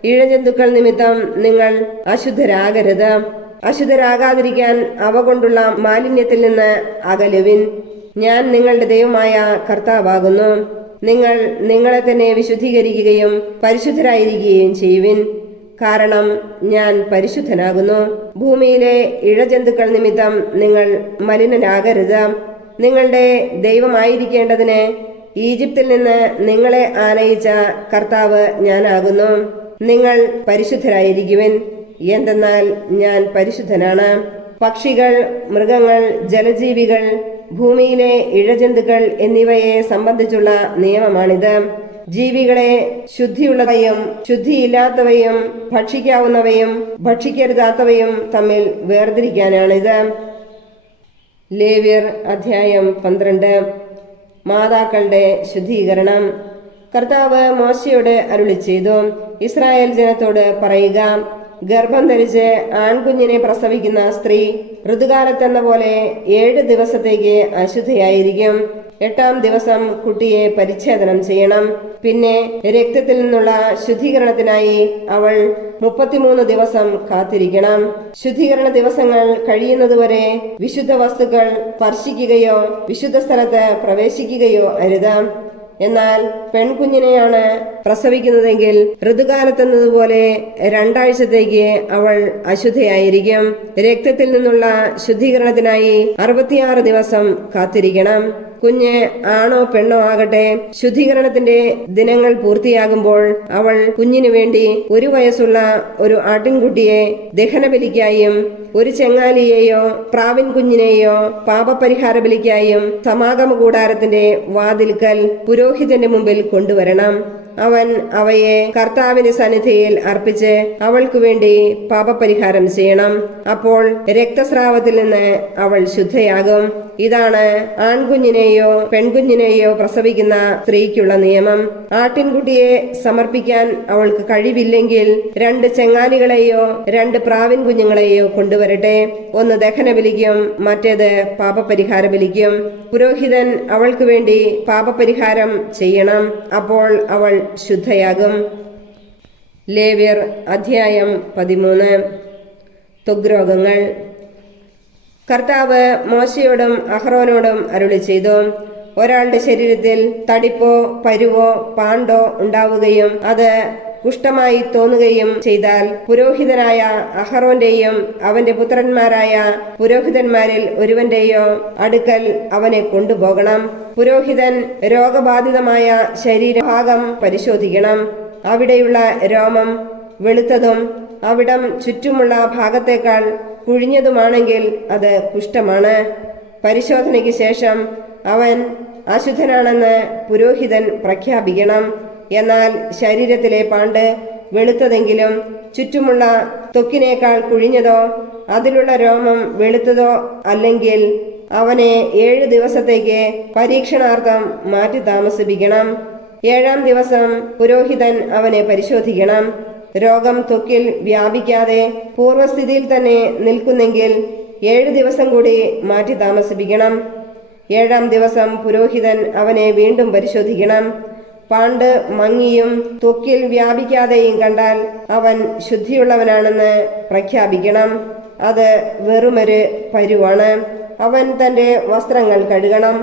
ഇഴജന്തുക്കൾ നിമിത്തം നിങ്ങൾ അശുദ്ധരാകരുത്. അശുദ്ധരാകാതിരിക്കാൻ അവ കൊണ്ടുള്ള മാലിന്യത്തിൽ നിന്ന് അകലുവിൻ. ഞാൻ നിങ്ങളുടെ ദൈവമായ കർത്താവാകുന്നു. നിങ്ങൾ നിങ്ങളെ തന്നെ വിശുദ്ധീകരിക്കുകയും പരിശുദ്ധരായിരിക്കുകയും ചെയ്യുവിൻ. കാരണം ഞാൻ പരിശുദ്ധനാകുന്നു. ഭൂമിയിലെ ഇഴജന്തുക്കൾ നിമിത്തം നിങ്ങൾ മലിനരാകരുത്. നിങ്ങളുടെ ദൈവമായിരിക്കേണ്ടതിന് ഈജിപ്തിൽ നിന്ന് നിങ്ങളെ ആനയിച്ച കർത്താവ് ഞാനാകുന്നു. നിങ്ങൾ പരിശുദ്ധരായിരിക്കുവിൻ, എന്തെന്നാൽ ഞാൻ പരിശുദ്ധനാണ്. പക്ഷികൾ, മൃഗങ്ങൾ, ജലജീവികൾ, ഭൂമിയിലെ ഇഴജന്തുക്കൾ എന്നിവയെ സംബന്ധിച്ചുള്ള നിയമമാണിത്. ജീവികളെ ശുദ്ധിയുള്ളവയും ശുദ്ധിയില്ലാത്തവയും ഭക്ഷിക്കാവുന്നവയും ഭക്ഷിക്കരുതാത്തവയും തമ്മിൽ വേർതിരിക്കാനാണിത്. ലേവ്യർ അധ്യായം 12. മാതാക്കളുടെ ശുദ്ധീകരണം. കർത്താവ് മോശയോട് അരുളിച്ചെയ്തു, ഇസ്രായേൽ ജനത്തോട് പറയുക, ഗർഭം ധരിച്ച് ആൺകുഞ്ഞിനെ പ്രസവിക്കുന്ന സ്ത്രീ ഋതുകാലത്തെന്ന പോലെ 7 ദിവസത്തേക്ക് അശുദ്ധയായിരിക്കും. 8-ാം ദിവസം കുട്ടിയെ പരിച്ഛേദനം ചെയ്യണം. പിന്നെ രക്തത്തിൽ നിന്നുള്ള ശുദ്ധീകരണത്തിനായി അവൾ 33 ദിവസം കാത്തിരിക്കണം. ശുദ്ധീകരണ ദിവസങ്ങൾ കഴിയുന്നതുവരെ വിശുദ്ധ വസ്തുക്കൾ സ്പർശിക്കുകയോ വിശുദ്ധ സ്ഥലത്ത് പ്രവേശിക്കുകയോ അരുത്. എന്നാൽ പെൺകുഞ്ഞിനെയാണ് പ്രസവിക്കുന്നതെങ്കിൽ ഋതുകാലത്തെന്നതുപോലെ 2 ആഴ്ചത്തേക്ക് അവൾ അശുദ്ധയായിരിക്കും. രക്തത്തിൽ നിന്നുള്ള ശുദ്ധീകരണത്തിനായി 66 ദിവസം കാത്തിരിക്കണം. കുഞ്ഞ് ആണോ പെണ്ണോ ആകട്ടെ, ശുദ്ധീകരണത്തിന്റെ ദിനങ്ങൾ പൂർത്തിയാകുമ്പോൾ അവൾ കുഞ്ഞിനു വേണ്ടി 1 വയസ്സുള്ള ഒരു ആട്ടിൻകുട്ടിയെ ദഹനബലിക്കായും 1 ചെങ്ങാലിയെയോ പ്രാവിൻ കുഞ്ഞിനെയോ പാപപരിഹാര ബലിക്കായും സമാഗമ കൂടാരത്തിന്റെ വാതിൽക്കൽ പുരോഹിതന്റെ മുമ്പിൽ കൊണ്ടുവരണം. അവൻ അവയെ കർത്താവിന്റെ സന്നിധിയിൽ അർപ്പിച്ച് അവൾക്കു വേണ്ടി പാപപരിഹാരം ചെയ്യണം. അപ്പോൾ രക്തസ്രാവത്തിൽ നിന്ന് അവൾ ശുദ്ധയാകും. ഇതാണ് ആൺകുഞ്ഞിനെയോ പെൺകുഞ്ഞിനെയോ പ്രസവിക്കുന്ന സ്ത്രീക്കുള്ള നിയമം. ആട്ടിൻകുട്ടിയെ സമർപ്പിക്കാൻ അവൾക്ക് കഴിവില്ലെങ്കിൽ 2 ചെങ്ങാലികളെയോ 2 പ്രാവിൻ കുഞ്ഞുങ്ങളെയോ കൊണ്ടുവരട്ടെ. ഒന്ന് ദഹനബലിക്കും, മറ്റേത് പാപപരിഹാര ബലിക്കും. പുരോഹിതൻ അവൾക്ക് വേണ്ടി പാപപരിഹാരം ചെയ്യണം. അപ്പോൾ അവൾ ശുദ്ധയാകും. ലേവ്യർ അധ്യായം 13. ത്വഗ്രോഗങ്ങൾ. കർത്താവ് മോശയോടും അഹ്റോനോടും അരുളിച്ചെയ്തു, ഒരാളുടെ ശരീരത്തിൽ തടിപ്പോ പരുവോ പാണ്ടോ ഉണ്ടാവുകയും അത് കുഷ്ഠമായി തോന്നുകയും ചെയ്താൽ പുരോഹിതനായ അഹ്റോന്റെയും അവന്റെ പുത്രന്മാരായ പുരോഹിതന്മാരിൽ ഒരുവന്റെയോ അടുക്കൽ അവനെ കൊണ്ടുപോകണം. പുരോഹിതൻ രോഗബാധിതമായ ശരീരഭാഗം പരിശോധിക്കണം. അവിടെയുള്ള രോമം വെളുത്തതും അവിടം ചുറ്റുമുള്ള ഭാഗത്തേക്കാൾ കുഴിഞ്ഞതുമാണെങ്കിൽ അത് കുഷ്ഠമാണ്. പരിശോധനയ്ക്ക് ശേഷം അവൻ അശുദ്ധനാണെന്ന് പുരോഹിതൻ പ്രഖ്യാപിക്കണം. എന്നാൽ ശരീരത്തിലെ പാണ്ട് വെളുത്തതെങ്കിലും ചുറ്റുമുള്ള ത്വക്കിനേക്കാൾ കുഴിഞ്ഞതോ അതിലുള്ള രോമം വെളുത്തതോ അല്ലെങ്കിൽ അവനെ 7 ദിവസത്തേക്ക് പരീക്ഷണാർത്ഥം മാറ്റി താമസിപ്പിക്കണം. 7-ാം ദിവസം പുരോഹിതൻ അവനെ പരിശോധിക്കണം. രോഗം ത്വക്കിൽ വ്യാപിക്കാതെ പൂർവ്വസ്ഥിതിയിൽ തന്നെ നിൽക്കുന്നെങ്കിൽ 7 ദിവസം കൂടി മാറ്റി താമസിപ്പിക്കണം. 7-ാം ദിവസം പുരോഹിതൻ അവനെ വീണ്ടും പരിശോധിക്കണം. പാണ്ട് മങ്ങിയും ത്വക്കിൽ വ്യാപിക്കാതെയും കണ്ടാൽ അവൻ ശുദ്ധിയുള്ളവനാണെന്ന് പ്രഖ്യാപിക്കണം. അത് വെറുമൊരു പരുവാണ്. അവൻ തന്റെ വസ്ത്രങ്ങൾ കഴുകണം.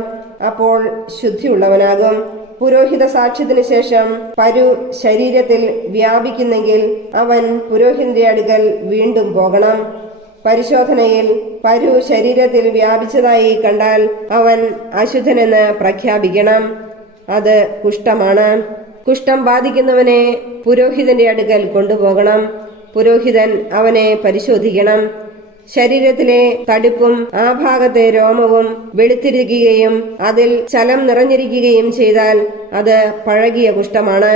അപ്പോൾ ശുദ്ധിയുള്ളവനാകും. പുരോഹിത സാക്ഷ്യത്തിന് ശേഷം പരു ശരീരത്തിൽ വ്യാപിക്കുന്നെങ്കിൽ അവൻ പുരോഹിതന്റെ അടുക്കൽ വീണ്ടും പോകണം. പരിശോധനയിൽ പരു ശരീരത്തിൽ വ്യാപിച്ചതായി കണ്ടാൽ അവൻ അശുദ്ധനെന്ന് പ്രഖ്യാപിക്കണം. അത് കുഷ്ഠമാണ്. കുഷ്ഠം ബാധിക്കുന്നവനെ പുരോഹിതന്റെ അടുക്കൽ കൊണ്ടുപോകണം. പുരോഹിതൻ അവനെ പരിശോധിക്കണം. ശരീരത്തിലെ തടിപ്പും ആ ഭാഗത്തെ രോമവും വെളുത്തിരിക്കുകയും അതിൽ ചലം നിറഞ്ഞിരിക്കുകയും ചെയ്താൽ അത് പഴകിയ കുഷ്ഠമാണ്.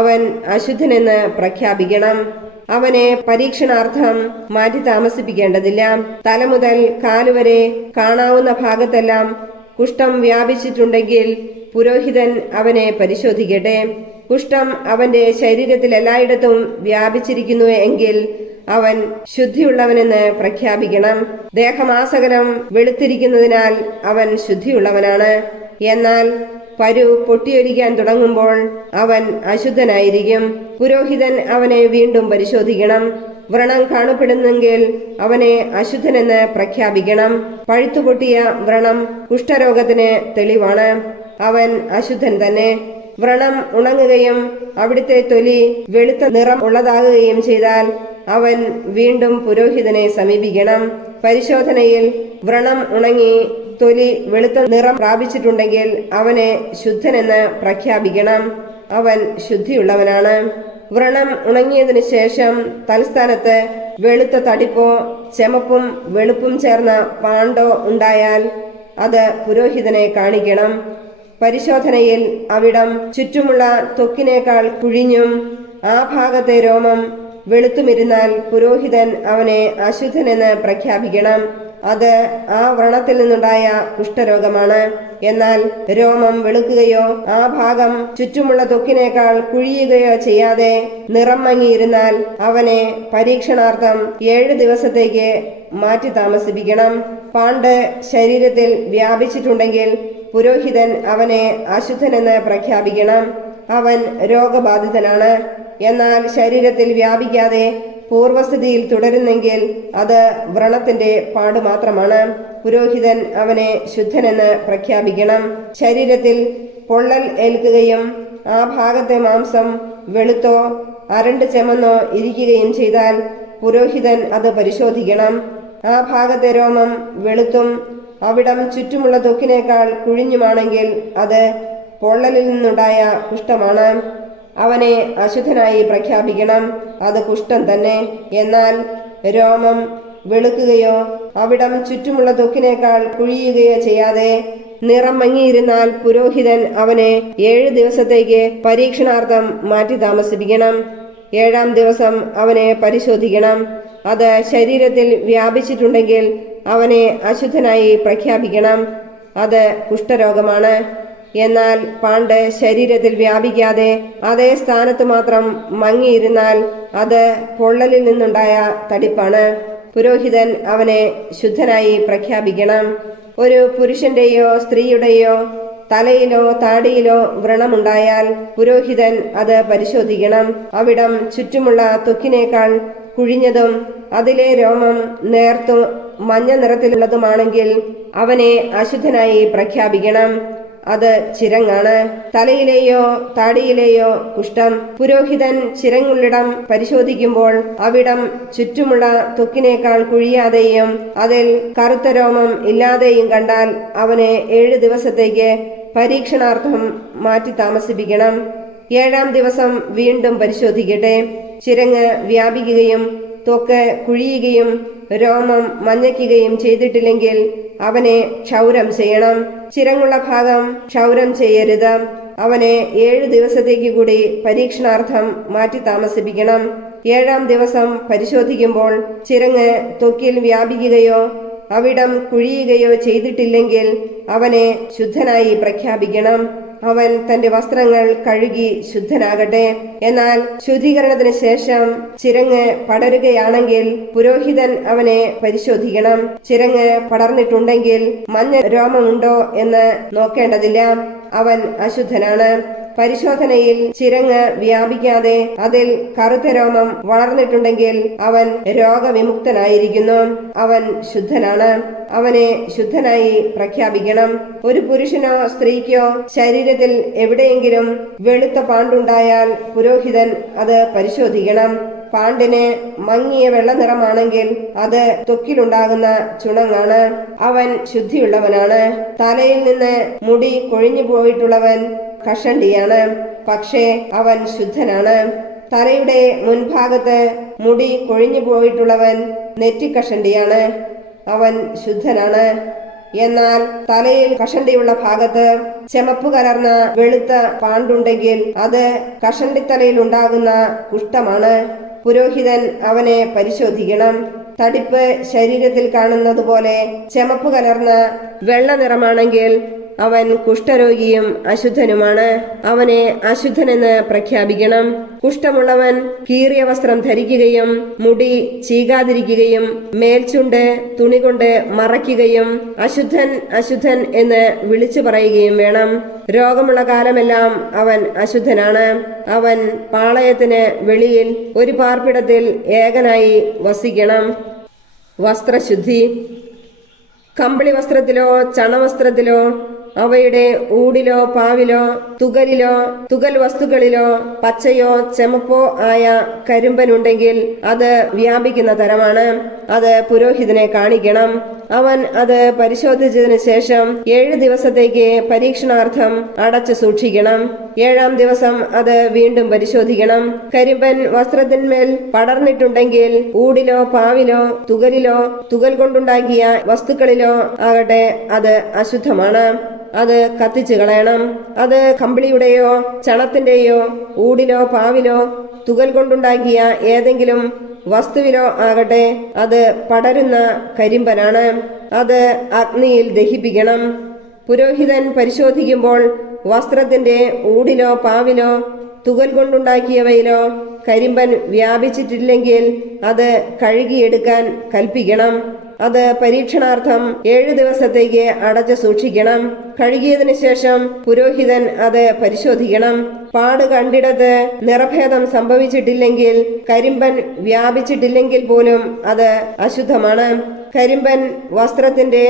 അവൻ അശുദ്ധനെന്ന് പ്രഖ്യാപിക്കണം. അവനെ പരീക്ഷണാർത്ഥം മാറ്റി താമസിപ്പിക്കേണ്ടതില്ല. തല മുതൽ കാലുവരെ കാണാവുന്ന ഭാഗത്തെല്ലാം കുഷ്ഠം വ്യാപിച്ചിട്ടുണ്ടെങ്കിൽ പുരോഹിതൻ അവനെ പരിശോധിക്കട്ടെ. കുഷ്ഠം അവന്റെ ശരീരത്തിൽ എല്ലായിടത്തും വ്യാപിച്ചിരിക്കുന്നു എങ്കിൽ അവൻ ശുദ്ധിയുള്ളവനെന്ന് പ്രഖ്യാപിക്കണം. ദേഹമാസകലം വെളുത്തിരിക്കുന്നതിനാൽ അവൻ ശുദ്ധിയുള്ളവനാണ്. എന്നാൽ പരു പൊട്ടിയൊലിക്കാൻ തുടങ്ങുമ്പോൾ അവൻ അശുദ്ധനായിരിക്കും. പുരോഹിതൻ അവനെ വീണ്ടും പരിശോധിക്കണം. വ്രണം കാണപ്പെടുന്നെങ്കിൽ അവനെ അശുദ്ധനെന്ന് പ്രഖ്യാപിക്കണം. പഴുത്തുപൊട്ടിയ വ്രണം കുഷ്ഠരോഗത്തിന് തെളിവാണ്. അവൻ അശുദ്ധൻ തന്നെ. വ്രണം ഉണങ്ങുകയും അവിടുത്തെ തൊലി വെളുത്ത നിറം ഉള്ളതാകുകയും ചെയ്താൽ അവൻ വീണ്ടും പുരോഹിതനെ സമീപിക്കണം. പരിശോധനയിൽ വ്രണം ഉണങ്ങി തൊലി വെളുത്ത നിറം പ്രാപിച്ചിട്ടുണ്ടെങ്കിൽ അവനെ ശുദ്ധനെന്ന് പ്രഖ്യാപിക്കണം. അവൻ ശുദ്ധിയുള്ളവനാണ്. വ്രണം ഉണങ്ങിയതിനു ശേഷം തൽസ്ഥാനത്ത് വെളുത്ത തടിപ്പോ ചെമപ്പും വെളുപ്പും ചേർന്ന പാണ്ടോ ഉണ്ടായാൽ അത് പുരോഹിതനെ കാണിക്കണം. പരിശോധനയിൽ അവിടം ചുറ്റുമുള്ള ത്വക്കിനേക്കാൾ കുഴിഞ്ഞും ആ ഭാഗത്തെ രോമം വെളുത്തുമിരുന്നാൽ പുരോഹിതൻ അവനെ അശുദ്ധനെന്ന് പ്രഖ്യാപിക്കണം. അത് ആ വ്രണത്തിൽ നിന്നുണ്ടായ കുഷ്ഠരോഗമാണ്. എന്നാൽ രോമം വെളുക്കുകയോ ആ ഭാഗം ചുറ്റുമുള്ള ത്വക്കിനേക്കാൾ കുഴിയുകയോ ചെയ്യാതെ നിറം മങ്ങിയിരുന്നാൽ അവനെ പരീക്ഷണാർത്ഥം 7 ദിവസത്തേക്ക് മാറ്റി താമസിപ്പിക്കണം. പാണ്ട് ശരീരത്തിൽ വ്യാപിച്ചിട്ടുണ്ടെങ്കിൽ പുരോഹിതൻ അവനെ അശുദ്ധനെന്ന് പ്രഖ്യാപിക്കണം. അവൻ രോഗബാധിതനാണ്. എന്നാൽ ശരീരത്തിൽ വ്യാപിക്കാതെ പൂർവസ്ഥിതിയിൽ തുടരുന്നെങ്കിൽ അത് വ്രണത്തിന്റെ പാട് മാത്രമാണ്. പുരോഹിതൻ അവനെ ശുദ്ധനെന്ന് പ്രഖ്യാപിക്കണം. ശരീരത്തിൽ പൊള്ളൽ ഏൽക്കുകയും ആ ഭാഗത്തെ മാംസം വെളുത്തോ അരണ്ട് ചെമന്നോ ഇരിക്കുകയും ചെയ്താൽ പുരോഹിതൻ അത് പരിശോധിക്കണം. ആ ഭാഗത്തെ രോമം വെളുത്തും അവിടം ചുറ്റുമുള്ള ത്വക്കിനേക്കാൾ കുഴിഞ്ഞുമാണെങ്കിൽ അത് പൊള്ളലിൽ നിന്നുണ്ടായ കുഷ്ഠമാണ്. അവനെ അശുദ്ധനായി പ്രഖ്യാപിക്കണം. അത് കുഷ്ഠം തന്നെ. എന്നാൽ രോമം വെളുക്കുകയോ അവിടം ചുറ്റുമുള്ള ത്വക്കിനേക്കാൾ കുഴിയുകയോ ചെയ്യാതെ നിറം മങ്ങിയിരുന്നാൽ പുരോഹിതൻ അവനെ 7 ദിവസത്തേക്ക് പരീക്ഷണാർത്ഥം മാറ്റി താമസിപ്പിക്കണം. 7-ാം ദിവസം അവനെ പരിശോധിക്കണം. അത് ശരീരത്തിൽ വ്യാപിച്ചിട്ടുണ്ടെങ്കിൽ അവനെ അശുദ്ധനായി പ്രഖ്യാപിക്കണം. അത് കുഷ്ഠരോഗമാണ്. എന്നാൽ പാണ്ട് ശരീരത്തിൽ വ്യാപിക്കാതെ അതേ സ്ഥാനത്ത് മാത്രം മങ്ങിയിരുന്നാൽ അത് പൊള്ളലിൽ നിന്നുണ്ടായ തടിപ്പാണ്. പുരോഹിതൻ അവനെ ശുദ്ധനായി പ്രഖ്യാപിക്കണം. ഒരു പുരുഷന്റെയോ സ്ത്രീയുടെയോ തലയിലോ താടിയിലോ വ്രണമുണ്ടായാൽ പുരോഹിതൻ അത് പരിശോധിക്കണം. അവിടം ചുറ്റുമുള്ള ത്വക്കിനേക്കാൾ കുഴിഞ്ഞതും അതിലെ രോമം നേർത്തു മഞ്ഞ നിറത്തിലുള്ളതുമാണെങ്കിൽ അവനെ അശുദ്ധനായി പ്രഖ്യാപിക്കണം. അത് ചിരങ്ങാണ്. തലയിലെയോ താടിയിലെയോ കുഷ്ഠം. പുരോഹിതൻ ചിരങ്ങുള്ളിടം പരിശോധിക്കുമ്പോൾ അവിടം ചുറ്റുമുള്ള ത്വക്കിനേക്കാൾ കുഴിയാതെയും അതിൽ കറുത്ത രോമം ഇല്ലാതെയും കണ്ടാൽ അവനെ 7 ദിവസത്തേക്ക് പരീക്ഷണാർത്ഥം മാറ്റി താമസിപ്പിക്കണം. 7-ാം ദിവസം വീണ്ടും പരിശോധിക്കട്ടെ. ചിരങ്ങ് വ്യാപിക്കുകയും ത്വക്ക് കുഴിയുകയും രോമം മഞ്ഞയ്ക്കുകയും ചെയ്തിട്ടില്ലെങ്കിൽ അവനെ ക്ഷൗരം ചെയ്യണം. ചിരങ്ങുള്ള ഭാഗം ക്ഷൗരം ചെയ്യരുത്. അവനെ 7 ദിവസത്തേക്ക് കൂടി പരീക്ഷണാർത്ഥം മാറ്റി താമസിപ്പിക്കണം. 7-ാം ദിവസം പരിശോധിക്കുമ്പോൾ ചിരങ്ങ് ത്വക്കിൽ വ്യാപിക്കുകയോ അവിടം കുഴിയുകയോ ചെയ്തിട്ടില്ലെങ്കിൽ അവനെ ശുദ്ധനായി പ്രഖ്യാപിക്കണം. അവൻ തന്റെ വസ്ത്രങ്ങൾ കഴുകി ശുദ്ധനാകട്ടെ. എന്നാൽ ശുദ്ധീകരണത്തിന് ശേഷം ചിരങ്ങ് പടരുകയാണെങ്കിൽ പുരോഹിതൻ അവനെ പരിശോധിക്കണം. ചിരങ്ങ് പടർന്നിട്ടുണ്ടെങ്കിൽ മഞ്ഞ രോമമുണ്ടോ എന്ന് നോക്കേണ്ടതില്ല. അവൻ അശുദ്ധനാണ്. പരിശോധനയിൽ ചിരങ്ങ് വ്യാപിക്കാതെ അതിൽ കറുത്ത രോമം വളർന്നിട്ടുണ്ടെങ്കിൽ അവൻ രോഗവിമുക്തനായിരിക്കുന്നു. അവൻ ശുദ്ധനാണ്. അവനെ ശുദ്ധനായി പ്രഖ്യാപിക്കണം. ഒരു പുരുഷനോ സ്ത്രീക്കോ ശരീരത്തിൽ എവിടെയെങ്കിലും വെളുത്ത പാണ്ടുണ്ടായാൽ പുരോഹിതൻ അത് പരിശോധിക്കണം. പാണ്ടിന് മങ്ങിയ വെള്ള നിറമാണെങ്കിൽ അത് ത്വക്കിലുണ്ടാകുന്ന ചുണങ്ങാണ്. അവൻ ശുദ്ധിയുള്ളവനാണ്. തലയിൽ നിന്ന് മുടി കൊഴിഞ്ഞു പോയിട്ടുള്ളവൻ കഷണ്ടിയാണ്. പക്ഷേ അവൻ ശുദ്ധനാണ്. തലയുടെ മുൻഭാഗത്ത് മുടി കൊഴിഞ്ഞു പോയിട്ടുള്ളവൻ നെറ്റിക്കഷണ്ടിയാണ്. അവൻ ശുദ്ധനാണ്. എന്നാൽ തലയിൽ കഷണ്ടിയുള്ള ഭാഗത്ത് ചെമപ്പ് കലർന്ന വെളുത്ത പാണ്ടുണ്ടെങ്കിൽ അത് കഷണ്ടിത്തലയിൽ ഉണ്ടാകുന്ന കുഷ്ഠമാണ്. പുരോഹിതൻ അവനെ പരിശോധിക്കണം. തടിപ്പ് ശരീരത്തിൽ കാണുന്നത് പോലെ ചെമപ്പ് കലർന്ന വെള്ള നിറമാണെങ്കിൽ അവൻ കുഷ്ഠരോഗിയും അശുദ്ധനുമാണ്. അവനെ അശുദ്ധനെന്ന് പ്രഖ്യാപിക്കണം. കുഷ്ഠമുള്ളവൻ കീറിയ വസ്ത്രം ധരിക്കുകയും മുടി ചീകാതിരിക്കുകയും മേൽചുണ്ട് തുണി കൊണ്ട് മറയ്ക്കുകയും അശുദ്ധൻ അശുദ്ധൻ എന്ന് വിളിച്ചു പറയുകയും വേണം. രോഗമുള്ള കാലമെല്ലാം അവൻ അശുദ്ധനാണ്. അവൻ പാളയത്തിന് വെളിയിൽ ഒരു പാർപ്പിടത്തിൽ ഏകനായി വസിക്കണം. വസ്ത്രശുദ്ധി. കമ്പിളി വസ്ത്രത്തിലോ ചണവസ്ത്രത്തിലോ അവയുടെ ഊടിലോ പാവിലോ തുകലിലോ തുകൽ വസ്തുക്കളിലോ പച്ചയോ ചെമപ്പോ ആയ കരിമ്പനുണ്ടെങ്കിൽ അത് വ്യാപിക്കുന്ന തരമാണ്. അത് പുരോഹിതനെ കാണിക്കണം. അവൻ അത് പരിശോധിച്ചതിന് ശേഷം 7 ദിവസത്തേക്ക് പരീക്ഷണാർത്ഥം അടച്ചു സൂക്ഷിക്കണം. 7-ാം ദിവസം അത് വീണ്ടും പരിശോധിക്കണം. കരിമ്പൻ വസ്ത്രത്തിന്മേൽ പടർന്നിട്ടുണ്ടെങ്കിൽ ഊടിലോ പാവിലോ തുകലിലോ തുകൽ കൊണ്ടുണ്ടാക്കിയ വസ്തുക്കളിലോ ആകട്ടെ അത് അശുദ്ധമാണ്. അത് കത്തിച്ചു കളയണം. അത് കമ്പിളിയുടെയോ ചണത്തിന്റെയോ ഊടിലോ പാവിലോ തുകൽ കൊണ്ടുണ്ടാക്കിയ ഏതെങ്കിലും വസ്തുവിലോ ആകട്ടെ അത് പടരുന്ന കരിമ്പനാണ്. അത് അഗ്നിയിൽ ദഹിപ്പിക്കണം. പുരോഹിതൻ പരിശോധിക്കുമ്പോൾ വസ്ത്രത്തിന്റെ ഊടിലോ പാവിലോ തുകൽ കൊണ്ടുണ്ടാക്കിയവയിലോ കരിമ്പൻ വ്യാപിച്ചിട്ടില്ലെങ്കിൽ അത് കഴുകിയെടുക്കാൻ കൽപ്പിക്കണം. അത് പരീക്ഷണാർത്ഥം 7 ദിവസത്തേക്ക് അടച്ചു സൂക്ഷിക്കണം. കഴുകിയതിനു ശേഷം പുരോഹിതൻ അത് പരിശോധിക്കണം. പാട് കണ്ടിടത്ത് നിറഭേദം സംഭവിച്ചിട്ടില്ലെങ്കിൽ, കരിമ്പൻ വ്യാപിച്ചിട്ടില്ലെങ്കിൽ പോലും അത് അശുദ്ധമാണ്. കരിമ്പൻ വസ്ത്രത്തിന്റെ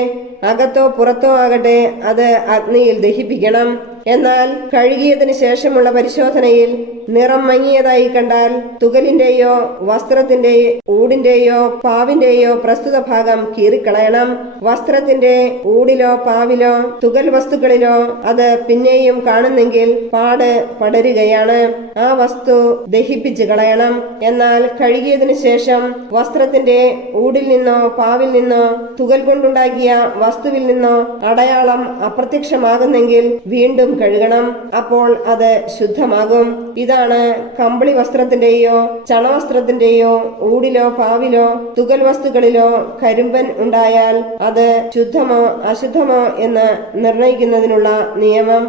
അകത്തോ പുറത്തോ ആകട്ടെ അത് അഗ്നിയിൽ ദഹിപ്പിക്കണം. എന്നാൽ കഴുകിയതിന് ശേഷമുള്ള പരിശോധനയിൽ നിറം മങ്ങിയതായി കണ്ടാൽ തുകലിന്റെയോ വസ്ത്രത്തിന്റെ ഊടിന്റെയോ പാവിന്റെയോ പ്രസ്തുത ഭാഗം കീറിക്കളയണം. വസ്ത്രത്തിന്റെ ഊടിലോ പാവിലോ തുകൽ വസ്തുക്കളിലോ അത് പിന്നെയും കാണുന്നെങ്കിൽ പാട് പടരുകയാണ്. ആ വസ്തു ദഹിപ്പിച്ചു കളയണം. എന്നാൽ കഴുകിയതിനു ശേഷം വസ്ത്രത്തിന്റെ ഊടിൽ നിന്നോ പാവിൽ നിന്നോ തുകൽ കൊണ്ടുണ്ടാക്കിയ വസ്തുവിൽ നിന്നോ അടയാളം അപ്രത്യക്ഷമാകുന്നെങ്കിൽ വീണ്ടും കഴുകണം. അപ്പോൾ അത് ശുദ്ധമാകും. ഇതാണ് കമ്പിളി വസ്ത്രത്തിന്റെയോ ചണവസ്ത്രത്തിന്റെയോ ഊടിലോ പാവിലോ തുകൽ വസ്തുക്കളിലോ കരിമ്പൻ ഉണ്ടായാൽ അത് ശുദ്ധമോ അശുദ്ധമോ എന്ന് നിർണയിക്കുന്നതിനുള്ള നിയമം.